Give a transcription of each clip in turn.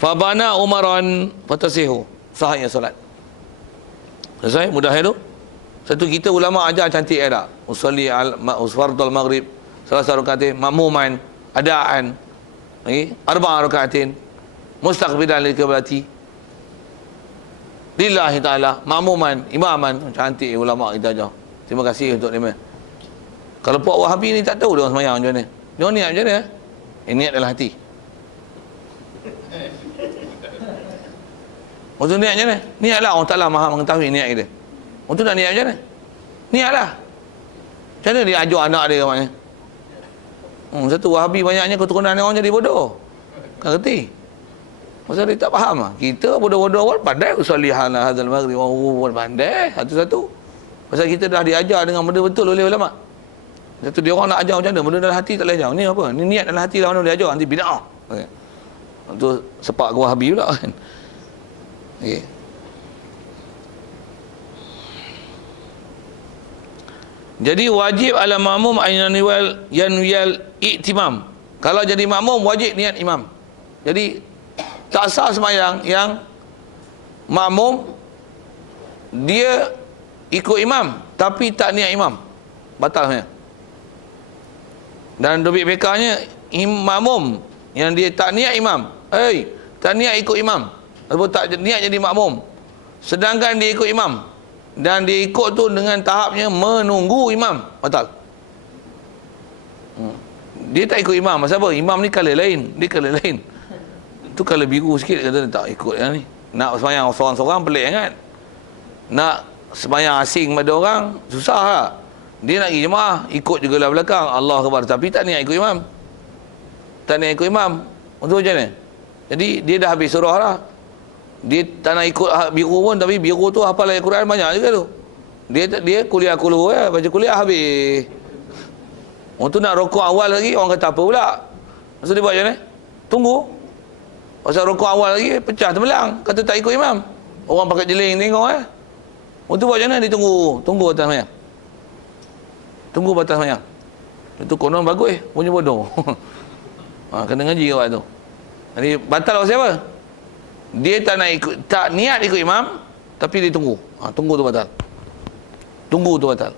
Fabana Umaran fatasihu. Sahihnya solat. Selesai? Mudah itu. Satu kita ulama ajar cantik ada. Usolli al-fardul maghrib salasa rakaatin ma'muman adaan. Okey, arba'a rakaatin mustaqbilan lil qiblati. Lillahi taala ma'muman imaman. Cantik ulama kita ajar. Terima kasih untuk dia. Kalau puak Wahabi ni tak tahu dia orang sembahyang macam mana. Dia orang niat macam mana? Niat dalam hati. Maksud niat macam mana? Niatlah Allah Ta'ala maha mengetahui niat kita. Untuk nak niat macam mana? Niatlah. Macam mana dia ajar anak dia maknanya? Satu Wahabi banyaknya keturunan orang jadi bodoh. Kan kerti? Pasal dia tak faham lah. Kita bodoh-bodoh awal pandai usalihana hadzal maghrib wa pandai satu-satu. Pasal kita dah diajar dengan benda betul oleh ulama. Satu dia orang nak ajar macam mana? Benda dalam hati tak boleh ajar. Ni apa? Ni niat dalam hati lah mana boleh ajar. Nanti bid'ah. Okay. Itu sepak ke Wahabi pula kan. Okay. Jadi wajib ala makmum yanwiyal i'timam. Kalau jadi makmum wajib niat imam. Jadi tak sah sembahyang yang makmum dia ikut imam tapi tak niat imam. Batal sebenarnya. Dan dobit bekalnya makmum yang dia tak niat imam. Tak niat ikut imam. Ataupun tak niat jadi makmum. Sedangkan dia ikut imam. Dan dia ikut tu dengan tahapnya menunggu imam. Batal. Dia tak ikut imam. Pasal apa? Imam ni colour lain. Dia colour lain. Tu colour biru sikit. Kata dia tak ikut yang ni. Nak sembahyang seorang-seorang pelik kan? Nak sembahyang asing pada orang susah lah. Dia nak pergi jemaah, ikut juga lah belakang. Allah Akbar. Tapi tak niat ikut imam. Tak niat ikut imam. Untuk macam mana? Jadi dia dah habis surah lah. Dia tak nak ikut biru pun, tapi biru tu hafal ayat Quran banyak juga tu. Dia kuliah kuluh ya, baca kuliah habis. Orang tu nak rokok awal lagi, orang kata apa pula? Maksud dia buat macam mana? Tunggu. Pasal rokok awal lagi, pecah terbelang. Kata tak ikut imam. Orang pakai jeling tengok Orang tu buat macam mana? Dia tunggu atas mayang. Tunggu batas mayang. Itu konon bagus punya bodoh. Kena ngaji kat tu. Jadi batal siapa? Dia tak nak ikut, tak niat ikut imam, tapi dia tunggu. Tunggu tu batal. Tunggu tu batal.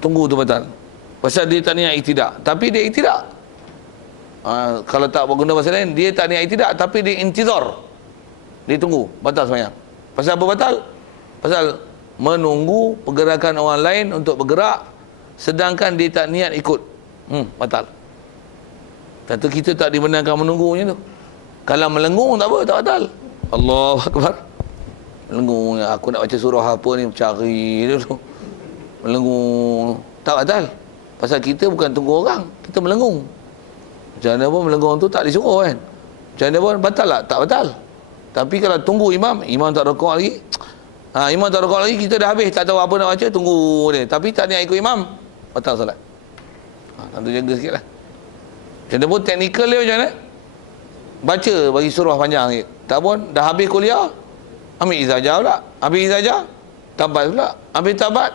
Tunggu tu batal. Pasal dia tak niat iktidak, tapi dia iktidak. Kalau tak berguna bahasa lain, dia tak niat iktidak, tapi dia intizar. Dia tunggu, batal sembahyang. Pasal apa batal? Pasal menunggu pergerakan orang lain untuk bergerak, sedangkan dia tak niat ikut. Batal. Kata kita tak dibenarkan menunggunya tu. Kalau melengung tak apa, tak batal. Allahu Akbar. Melengung, aku nak baca surah apa ni, cari dulu. Melengung, tak batal. Pasal kita bukan tunggu orang, kita melengung. Macam mana pun melengung tu tak disuruh kan. Macam mana pun batal tak? Tak batal. Tapi kalau tunggu imam tak rokok lagi. Imam tak rokok lagi, kita dah habis, tak tahu apa nak baca, tunggu dia. Tapi tak niat ikut imam, batal solat. Tentu jaga sikit lah. Macam mana pun teknikal dia macam mana? Baca bagi surah panjang sikit. Tak pun, dah habis kuliah, ambil izajah pula. Habis izajah, tabat pula. Habis tabat,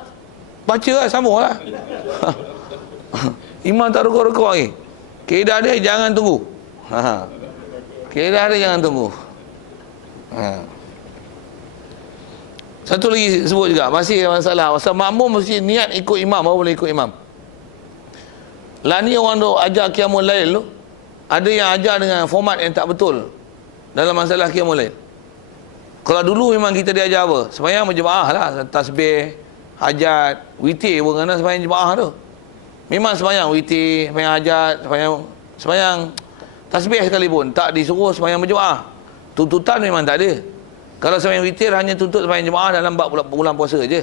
baca lah, sambung lah. Imam tak rokok-rokok lagi. Kaedah dia, jangan tunggu. Kaedah dia, jangan tunggu. Satu lagi sebut juga, masih masalah. Pasal makmum mesti niat ikut imam, baru boleh ikut imam. Lah ni orang tu ajar qiyamul lail tu, ada yang ajar dengan format yang tak betul dalam masalah qiyamul lail. Kalau dulu memang kita diajar apa? Sembahyang berjemaah lah, tasbih, hajat, witir pun kena sembahyang jemaah tu. Memang sembahyang witir, sembahyang hajat, sembahyang tasbih sekalipun tak disuruh sembahyang berjemaah. Tuntutan memang tak ada. Kalau sembahyang witir hanya tuntut sembahyang jemaah dalam bulan puasa je.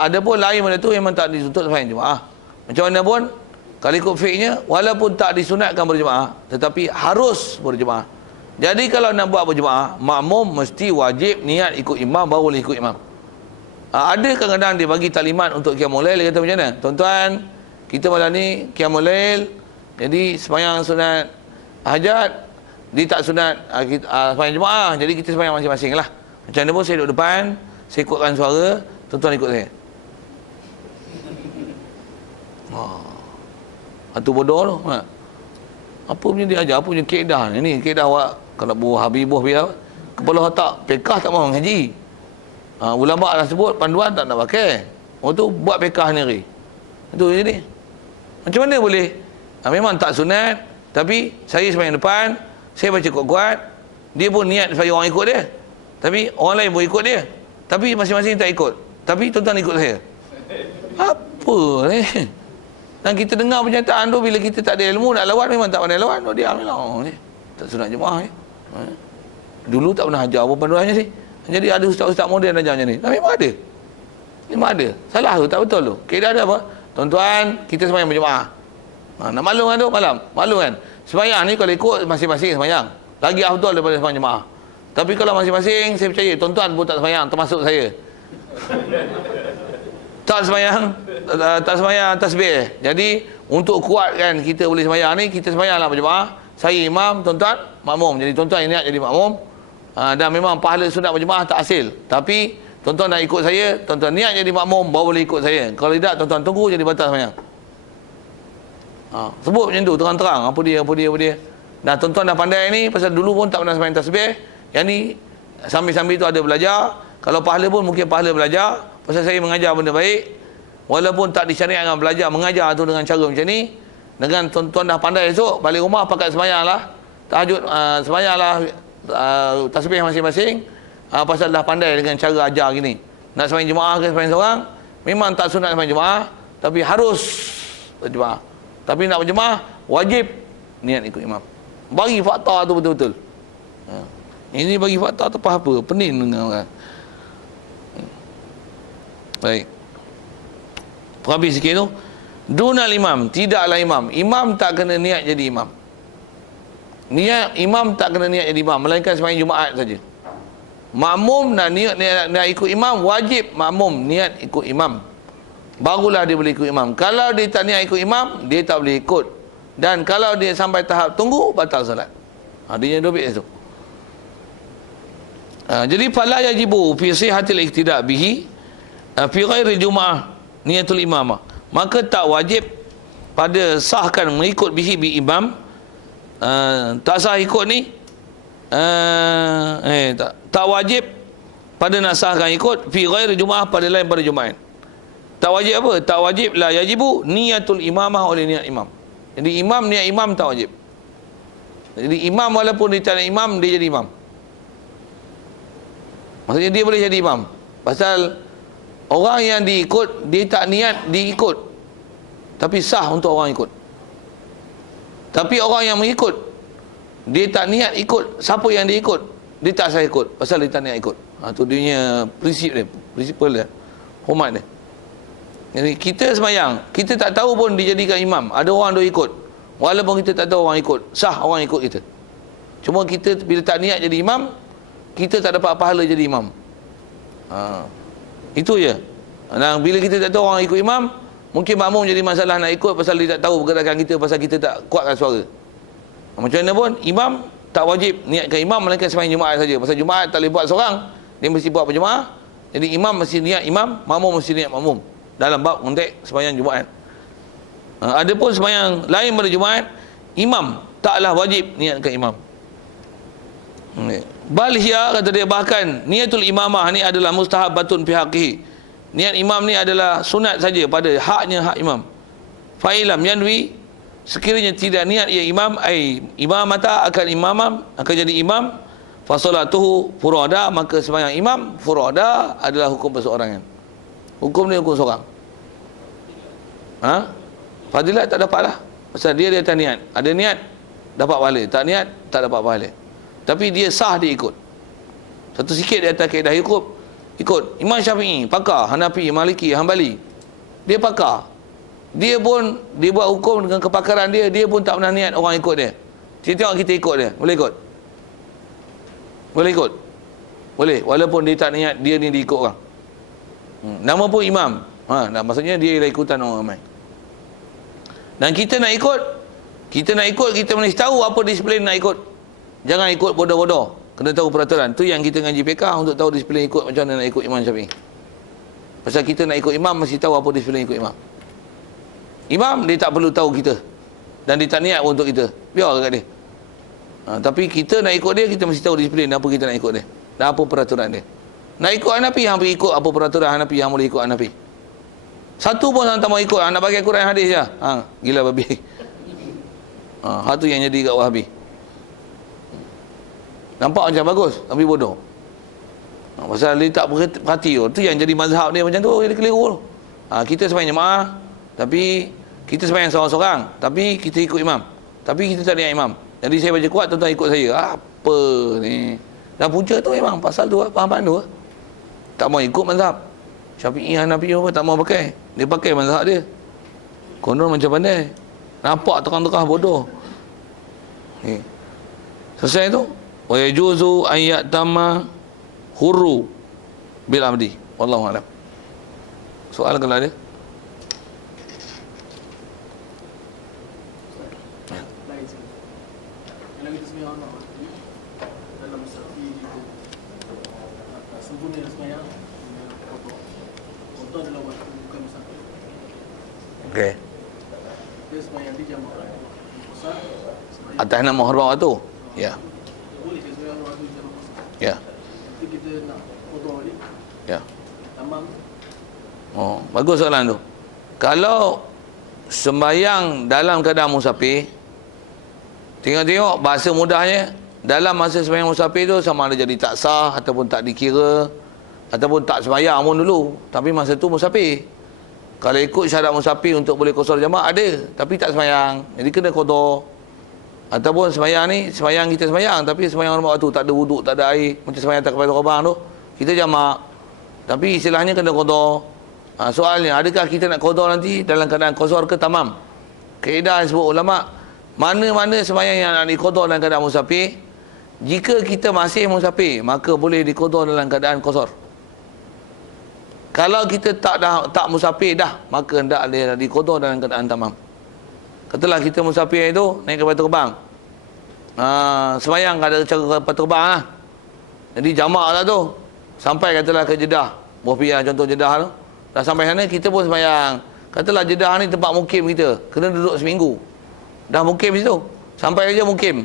Ada pun lain benda tu memang tak dituntut sembahyang jemaah. Macam mana pun, kalau ikut fiqhnya, walaupun tak disunatkan berjemaah, tetapi harus berjemaah. Jadi kalau nak buat berjemaah, makmum mesti wajib niat ikut imam, baru boleh ikut imam. Ada kadang-kadang dia bagi taklimat untuk qiyamul lail, dia kata macam mana? Tuan-tuan, kita malam ni qiyamul lail, jadi sembahyang sunat hajat, dia tak sunat sembahyang jemaah, jadi kita sembahyang masing-masing lah. Macam mana pun saya duduk depan, saya ikutkan suara, tuan-tuan ikut saya. Itu bodoh tu. Apa punya dia ajar? Apa punya kaedah ni? Ni kaedah awak kalau buah Habibah biar kepala otak pekah tak mahu ngaji. Ulama dah sebut panduan tak nak pakai. Oh tu buat pekah sendiri. Itu jadi. Macam mana boleh? Memang tak sunat, tapi saya sembahyang depan, saya baca kuat-kuat, dia pun niat supaya orang ikut dia. Tapi orang lain pun ikut dia. Tapi masing-masing tak ikut. Tapi tuan-tuan ikut saya. Apa ni? Dan kita dengar pernyataan tu, bila kita tak ada ilmu nak lawan, memang tak pandai lawan, dia diam lah. Tak sunat jemaah ni. Dulu tak pernah ajar apa panduannya sih. Jadi ada ustaz-ustaz moden ajar macam ni. Tapi memang ada. Memang ada. Salah tu, tak betul tu. Kaedah ada apa? Tuan-tuan, kita sembahyang berjemaah. Nak malu kan tu malam? Malu kan? Sembahyang ni kalau ikut masing-masing sembahyang. Lagi afdal daripada sembahyang jemaah. Tapi kalau masing-masing, saya percaya tuan-tuan pun tak sembahyang, termasuk saya. Tak sembahyang tasbih. Jadi untuk kuatkan kita boleh sembahyang ni, kita sembahyanglah berjemaah. Saya imam, tuan-tuan makmum. Jadi tuan-tuan niat jadi makmum. Dan memang pahala sunat berjemaah tak hasil. Tapi tuan-tuan nak ikut saya, tuan-tuan niat jadi makmum baru boleh ikut saya. Kalau tidak, tuan-tuan tunggu jadi batal sembahyang. Sebut macam tu terang-terang apa dia. Dan tuan-tuan dah pandai ni, pasal dulu pun tak pernah sembahyang tasbih. Yang ni sambil-sambil tu ada belajar. Kalau pahala pun mungkin pahala belajar. Pasal saya mengajar benda baik. Walaupun tak disyariatkan belajar mengajar tu dengan cara macam ni. Dengan tuan-tuan dah pandai esok, balik rumah pakat sembahyang lah. Tahajud sembahyang lah, tasbih masing-masing. Pasal dah pandai dengan cara ajar gini. Nak sembahyang jemaah ke sembahyang seorang, memang tak sunat sembahyang jemaah, tapi harus berjemaah. Tapi nak berjemaah, wajib niat ikut imam. Bagi fakta tu betul-betul. Ini bagi fakta tu apa? Pening dengan orang. Baik. Habis sikit tu. Dunal imam, tidaklah imam. Imam tak kena niat jadi imam. Imam tak kena niat jadi imam, melainkan sembahyang Jumaat saja. Makmum nak niat ikut imam, wajib makmum niat ikut imam. Barulah dia boleh ikut imam. Kalau dia tak niat ikut imam, dia tak boleh ikut. Dan kalau dia sampai tahap tunggu, batal solat. Dia yang dobit itu. Jadi fala yajibu fi sihatil iqtida bihi fi ghairi jumaah niatul imamah. Maka tak wajib pada sahkan mengikut bihi bi imam. Tak sah ikut ni tak wajib pada nak sahkan ikut fi ghairi jumaah pada lain pada Jumaat. Tak wajib apa? Tak wajib la yajibu niatul imamah oleh niat imam. Jadi imam niat imam tak wajib. Jadi imam walaupun dia tak niat imam, dia jadi imam. Maksudnya dia boleh jadi imam. Pasal orang yang diikut, dia tak niat diikut, tapi sah untuk orang ikut. Tapi orang yang mengikut, dia tak niat ikut, siapa yang dia ikut, dia tak sah ikut, pasal dia tak niat ikut. Itu dia prinsip dia, prinsipal dia, hormat dia. Jadi kita sembahyang, kita tak tahu pun dijadikan imam, ada orang dia ikut, walaupun kita tak tahu orang ikut, sah orang ikut kita. Cuma kita bila tak niat jadi imam, kita tak dapat pahala jadi imam. Itu je. Dan bila kita tak tahu orang ikut imam, mungkin makmum jadi masalah nak ikut pasal dia tak tahu pergerakan kita, pasal kita tak kuatkan suara. Macam mana pun, imam tak wajib niatkan imam, melainkan sembahyang Jumaat saja. Pasal Jumaat tak boleh buat seorang, dia mesti buat berjemaah. Jadi imam mesti niat imam, makmum mesti niat makmum. Dalam bab konteks sembahyang Jumaat. Ada pun sembahyang lain pada Jumaat, imam taklah wajib niatkan imam. Bal hiya, kata dia, bahkan niatul imamah ni adalah mustahabbatun fi haqqihi. Niat imam ni adalah sunat saja pada haknya hak imam. Fa ilam yanwi, sekiranya tidak niat ia imam, ai imamata akan imamam, akan jadi imam, fa salatuhu furada, maka sembahyang imam furada adalah hukum perseorangan. Hukum ni hukum seorang. Fadilat tak dapatlah. Pasal dia tak niat. Ada niat dapat pahala, tak niat tak dapat pahala. Tapi dia sah dia ikut. Satu sikit di atas kaedah ikut. Imam Syafi'i pakar, Hanafi, Maliki, Hambali, dia pakar. Dia pun dia buat hukum dengan kepakaran dia, dia pun tak pernah niat orang ikut dia. Kita tengok kita ikut dia, boleh ikut? Boleh ikut? Boleh, walaupun dia tak niat dia ni diikut orang. Nama pun imam. Maksudnya dia ialah ikutan orang ramai. Dan kita nak ikut, kita mesti tahu apa disiplin nak ikut. Jangan ikut bodoh-bodoh. Kena tahu peraturan. Tu yang kita ngaji fiqh untuk tahu disiplin ikut macam mana nak ikut Imam Syafi'i. Pasal kita nak ikut imam, mesti tahu apa disiplin ikut imam. Imam dia tak perlu tahu kita. dan dia tak niat pun untuk kita. Biar kat dia. Tapi kita nak ikut dia, kita mesti tahu disiplin apa kita nak ikut dia. Dan apa peraturan dia. Nak ikut Hanafi, hang pergi ikut apa peraturan Hanafi, hang boleh ikut Hanafi. Satu pun hang tak mau ikut, hang nak bagi Quran hadis je. Gila babi. Satu yang jadi kat Wahabi. Nampak macam bagus, tapi bodoh. Pasal dia tak perhati tu yang jadi mazhab dia macam tu, jadi keliru tu. Kita sembahyang jemaah, tapi kita sembahyang seorang-seorang, tapi kita ikut imam. Tapi kita tak niat imam. Jadi saya baca kuat, tuan-tuan ikut saya. Apa ni? Dan punca tu memang pasal tu, faham tu. Tak mau ikut mazhab Syafi'i, Hanafi apa, tak mau pakai. Dia pakai mazhab dia. Konon macam pandai. Nampak terang-terang bodoh. Selesai tu. Wa yajuzu an ya'tama hurru bil amdi. Wallahu a'lam. Soal kalau ada? Okey. Atas nama huruf tu. Ya. Ya. Ya. Oh, bagus soalan tu. Kalau sembahyang dalam keadaan musafir, tengok-tengok bahasa mudahnya, dalam masa sembahyang musafir tu sama ada jadi tak sah ataupun tak dikira ataupun tak sembahyang pun dulu, tapi masa tu musafir. Kalau ikut syarat musafir untuk boleh qasar jamaah ada, tapi tak sembahyang, jadi kena qada. Ataupun sembahyang ni, sembahyang kita sembahyang, tapi sembahyang orang waktu tak ada wuduk, tak ada air, macam sembahyang tak kepala korban tu, kita jamak, tapi istilahnya kena qada. Soalnya, adakah kita nak qada nanti dalam keadaan qasar ke tamam? Kaedah sebut ulama, mana-mana sembahyang yang nak diqada dalam keadaan musafir, jika kita masih musafir, maka boleh diqada dalam keadaan qasar. Kalau kita tak musafir dah, maka hendak dia diqada dalam keadaan tamam. Katalah kita musafir itu naik kapal terbang, sembahyang ada cara kapal terbang lah. Jadi jamak lah tu, sampai katalah ke Jeddah, Bofiah contoh Jeddah tu, dah sampai sana kita pun sembahyang. Katalah Jeddah ni tempat mukim kita, kena duduk seminggu, dah mukim situ, sampai aja mukim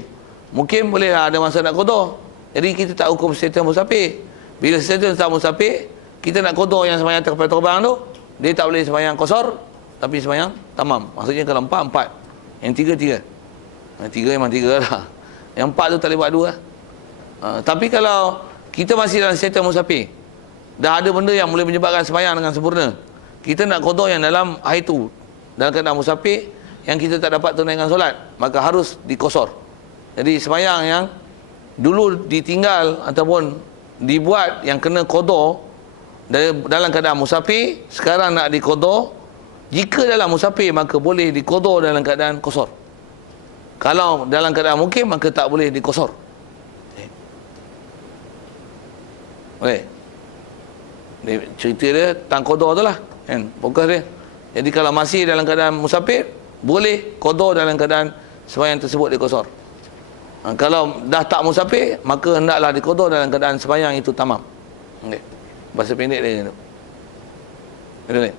boleh lah ada masa nak qada. Jadi kita tak hukum status musafir. Bila status tak musafir, kita nak qada yang sembahyang kapal terbang tu, dia tak boleh sembahyang qasar, tapi sembahyang tamam. Maksudnya kalau 4 yang 3 3 memang 3 lah. Yang 4 tu tak boleh buat 2. Tapi kalau kita masih dalam status musafir, dah ada benda yang boleh menyebabkan sembahyang dengan sempurna, kita nak qada yang dalam hari tu, dalam keadaan musafir yang kita tak dapat tunaikan solat, maka harus diqasar. Jadi sembahyang yang dulu ditinggal ataupun dibuat yang kena qada dalam keadaan musafir, sekarang nak diqada. Jika dalam musafir, maka boleh diqada dalam keadaan qasar. Kalau dalam keadaan mukim, maka tak boleh diqasar. Boleh. Cerita dia tentang qada tu lah, kan? Fokus dia. Jadi kalau masih dalam keadaan musafir, boleh qada dalam keadaan sembahyang tersebut diqasar. Kalau dah tak musafir, maka hendaklah diqada dalam keadaan sembahyang itu tamam. Okay. Bahasa pendek dia tu. Ada ni.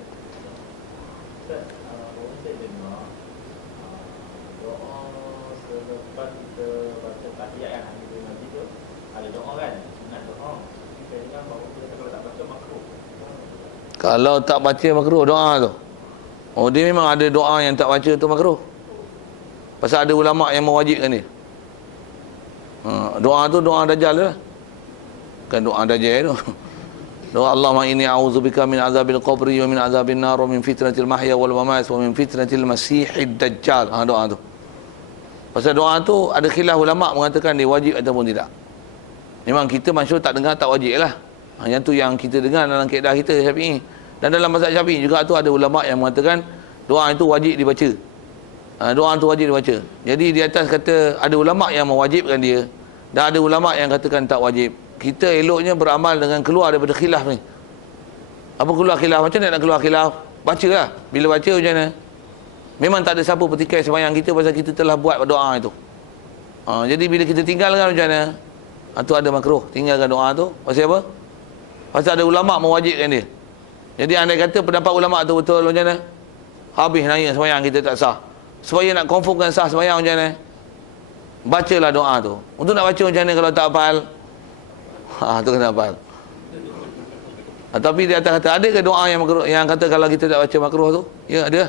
Kalau tak baca makruh doa tu. Oh, dia memang ada doa yang tak baca tu makruh. Pasal ada ulama yang mewajibkan dia. Doa tu doa dajjal lah. Bukan doa dajjal tu. Doa Allahumma inni a'udzubika min azabil qabri wa min azabin nar wa min fitnatil mahya wal mamat wa min fitnatil masihid dajjal. Doa tu. Pasal doa tu ada khilaf ulama mengatakan dia wajib ataupun tidak. Memang kita masyhur tak dengar tak wajib lah. Yang tu yang kita dengar dalam kaedah kita Syafi'i. Dan dalam mazhab Syafi'i juga tu ada ulama yang mengatakan doa itu wajib dibaca. Doa itu wajib dibaca. Jadi di atas kata ada ulama yang mewajibkan dia, dan ada ulama yang katakan tak wajib. Kita eloknya beramal dengan keluar daripada khilaf ni. Apa keluar khilaf? Macam mana nak keluar khilaf? Bacalah. Bila baca macam mana? Memang tak ada siapa petikai sembahyang kita pasal kita telah buat doa itu. Jadi bila kita tinggalkan macam mana? Itu ada makruh. Tinggalkan doa tu. Pasal apa? Pasal ada ulama mewajibkan dia. Jadi andai kata pendapat ulama tu betul macam mana? Habis nanya sembahyang kita tak sah. supaya nak confirmkan sah sembahyang macam mana? Bacalah doa tu. Untuk nak baca macam mana kalau tak hafal? Tu kena hafal. Tapi di atas kata, ada ke doa yang makruh, yang kata kalau kita tak baca makruh tu? Ya, ada.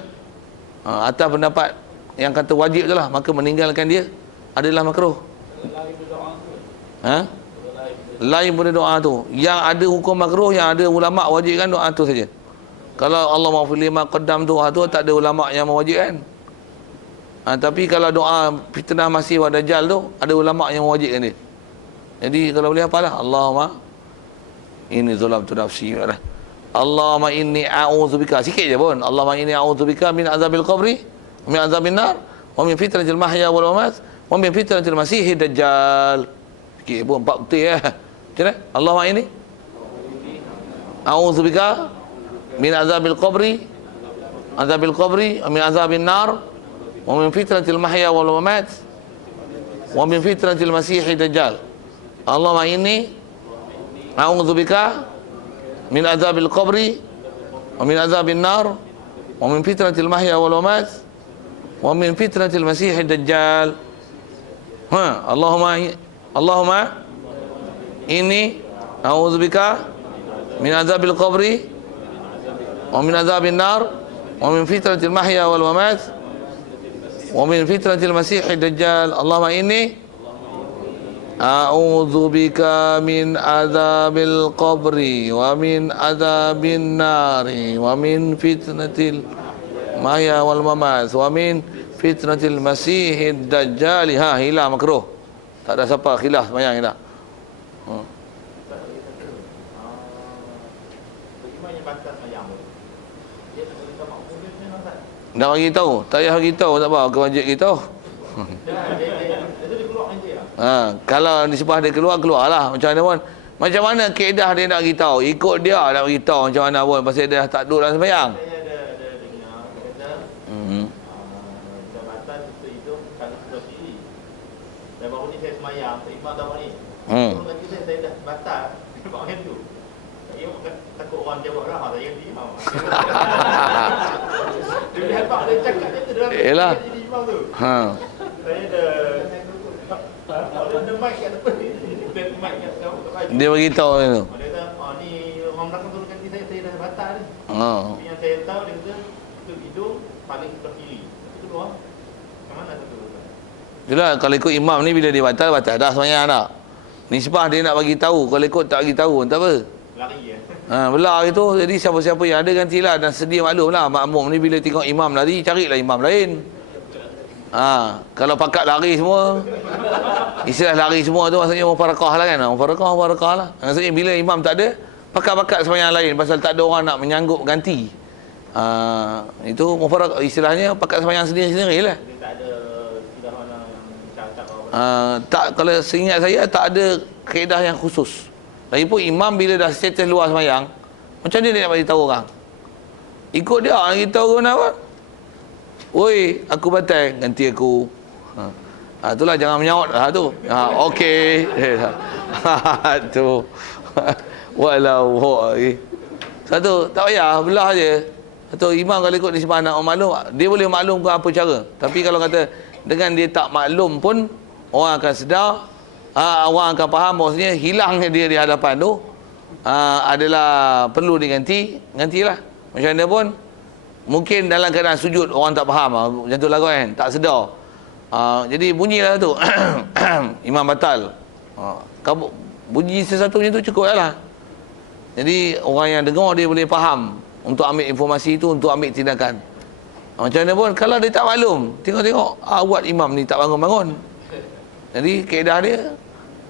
Atas pendapat yang kata wajib tu lah, maka meninggalkan dia adalah makruh. Lain pada doa tu. Yang ada hukum makruh, yang ada ulama wajibkan doa tu saja. Kalau Allah maghfir lima qaddam tu tak ada ulama yang mewajibkan. Tapi kalau doa fitnah masih wa dajjal tu, ada ulama yang mewajibkan dia. Jadi kalau boleh apalah, Allahumma inni zalamtu nafsi. Allahumma inni a'udzubika, sikit je pun. Allahumma inni a'udzubika min azabil qabri, min azabin nar, wa min fitnatil mahya wal mamat, wa min fitnatil masiihid dajjal. Sikit pun, 4 betul ya. Macam mana? Allahumma inni a'udzubika min azabil qabri, wa min azabin nar, wa min fitnatil mahya wal mamat, wa min fitnatil masiihid dajjal. Allahumma inni a'udzubika min azabil qabri, wa min azabin nar, wa min fitnatil mahya wal mamat, wa min fitnatil masiihid dajjal. Allahumma inni a'udzubika min azabil qabri, wa min azabin nar, wa min fitnatil mahya wal mamat, wa min fitnatil masiihid dajjal. Allahumma inni a'udzubika min azabil qabri, wa min azabin nari, wa min fitnatil mahya wal mamat, wa min fitnatil masiihid dajjal. Hilang makruh. Tak ada siapa khilaf sembahyang dah. Nak bagi tahu, tak payah bagi tahu, tak apa, ke wajib kita tahu. Kalau disebah dia keluarlah. Macam mana pun, macam mana kaedah dia nak bagi tahu, ikut dia nak bagi tahu macam mana pun, pasal dia tak duduk dalam sembahyang. Saya ada dengar kata jabatan untuk hidup kalau sudah diri. Dan baru ni saya sembahyang, terima tahu ni. Kalau kata saya dah batal, sebab macam tu. Saya takut orang jawab lah, saya diam. Dia boleh habaq dia cakap dia tu dalam jadi imam tu. Saya ada mic kat depan ni. Dia bagi tahu tu. Dia kata, ni orang belakang tu kata saya dah batal ni. Tapi yang saya tahu dia kata untuk hidung paling sebelah kiri. Itu doang. Macam mana tu? Itulah kalau ikut imam ni bila dia batal dah sembahyang dah. Nisbah dia nak bagi tahu, kalau ikut tak bagi tahu tak apa. Lari ya. Belah itu. Jadi siapa-siapa yang ada gantilah, dan sedia maklumlah makmum ni bila tengok imam lari, carilah imam lain. Kalau pakat lari semua, istilah lari semua tu maksudnya mufarakah lah kan. Mufarakah lah. Maksudnya bila imam tak ada, pakat-pakat sembahyang lain pasal tak ada orang nak menyanggup ganti. Itu mufarakah, istilahnya pakat sembahyang sendiri-sendiri lah. Tak ada istilah mana yang cacat tak, kalau seingat saya tak ada kaedah yang khusus. Lagipun imam bila dah status luar sembahyang, macam mana dia nak bagi tahu orang? Ikut dia nak bagi tahu kenapa? Oi, aku batal, ganti aku. Itulah, jangan menyaut tu. Okey. Tu. Walau satu, tak payah belah je. Satu, imam kalau ikut di sebelah nak maklum, dia boleh maklumkan apa cara. Tapi kalau kata dengan dia tak maklum pun, orang akan sedar, orang akan faham bahawasanya hilangnya dia di hadapan tu adalah perlu diganti, gantilah. Macam mana pun, mungkin dalam keadaan sujud orang tak faham, macam tu lah kan, tak sedar. Jadi bunyilah tu imam batal. Bunyi sesuatu macam tu cukup lah. Jadi orang yang dengar dia boleh faham untuk ambil informasi itu, untuk ambil tindakan. Macam mana pun kalau dia tak maklum, tengok-tengok buat imam ni tak bangun-bangun. Jadi kaedah dia,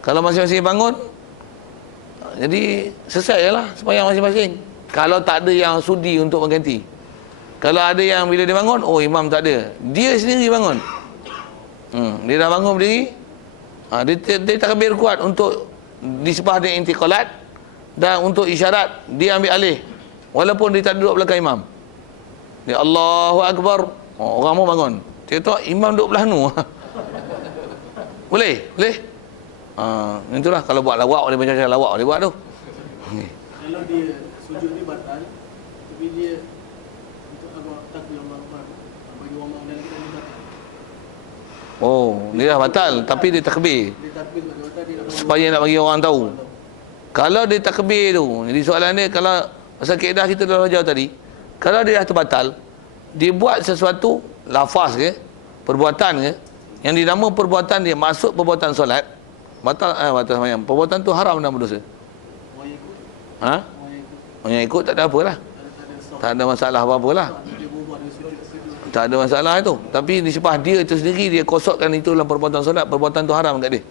kalau masing-masing bangun, jadi selesai je lah sembahyang masing-masing. Kalau tak ada yang sudi untuk mengganti. Kalau ada yang bila dia bangun, imam tak ada, dia sendiri bangun. Dia dah bangun berdiri, dia takbir kuat untuk disebah dia intiqalat, dan untuk isyarat dia ambil alih walaupun dia tak duduk belakang imam. Dia Allahu Akbar, orang mau bangun, dia tahu imam duduk belah nu. Boleh? Itulah kalau buat lawak, dia macam-macam lawak dia buat tu. Kalau dia sujud dia batal, tapi dia untuk takbir Allah Akbar bagi orang makmum dan kita batal. Oh, dia dah batal tapi dia takbir. Dia takbir bagi batal, dia nak Supaya nak bagi orang tahu. Kalau dia takbir tu, jadi soalan dia, kalau pasal kaedah kita dah jauh tadi, kalau dia dah terbatal, dia buat sesuatu lafaz ke, perbuatan ke, yang dinama perbuatan dia masuk perbuatan solat, batal batal sembahyang. Perbuatan tu haram dan berdosa. orang ikut, Ha? orang ikut. Orang yang ikut tak ada apalah. Tak ada masalah apa-apa lah. Dia berubah dari sudut ke sudut. Tak ada masalah itu. Tapi nisbah dia itu sendiri, dia kosotkan itu dalam perbuatan solat, perbuatan tu haram kat dia.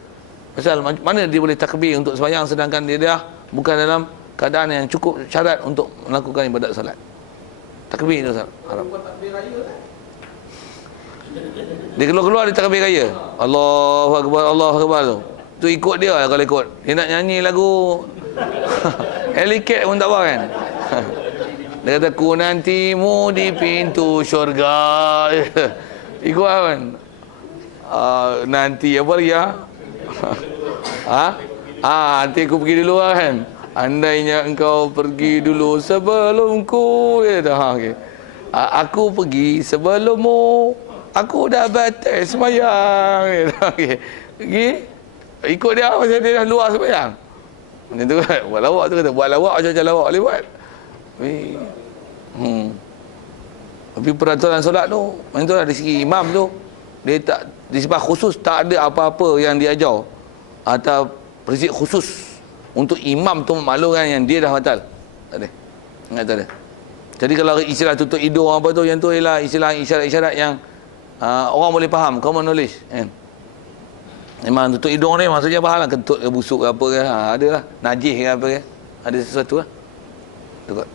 Pasal mana dia boleh takbir untuk sembahyang sedangkan dia dah bukan dalam keadaan yang cukup syarat untuk melakukan ibadat solat. Takbir itu haram. Buat takbir raya kan? Dia keluar-keluar dia takbir raya. Allahu Akbar, Allahu Akbar tu. Tu ikut dia lah kalau ikut. Dia nak nyanyi lagu Helicat pun tak apa kan. Dia kata ku nantimu di pintu syurga. Ikut lah kan. Nanti apa lagi ya? Nanti aku pergi dulu lah kan. Andainya engkau pergi dulu sebelumku. Okay. Aku pergi sebelummu. Aku dah batal sembahyang. Okay. Pergi. Ikut dia pasal dia dah luar sembahyang. Macam tu kan. Buat lawak tu kata. Buat lawak macam-macam lawak boleh buat. Tapi peraturan solat tu, macam tu lah dari segi imam tu, dia tak disebab khusus, tak ada apa-apa yang diajar atau prinsip khusus untuk imam tu memaklumkan yang dia dah batal. Tak ada. Ingat tak ada. Jadi kalau istilah tutup hidung apa tu, yang tu ialah istilah isyarat-isyarat yang orang boleh faham, common knowledge kan. Memang tutup hidung ni maksudnya faham lah, kentut ke busuk ke apa ke, ada lah, najis ke apa ke, ada sesuatu lah. Tukar.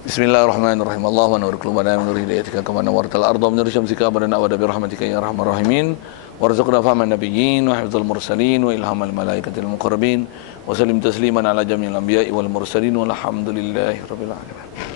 Bismillahirrahmanirrahim. Allahumma nur qulubana wa nur hidayatika kama nawartal arda wa nur syamsika badana wa bi rahmatika ya arhamar rahimin. Warzuqna fahman nabiyyin wa hifdzal mursalin wa ilhamal malaikatil muqarrabin wa sallim tasliman ala jami'il anbiya'i wal mursalin walhamdulillahi rabbil alamin.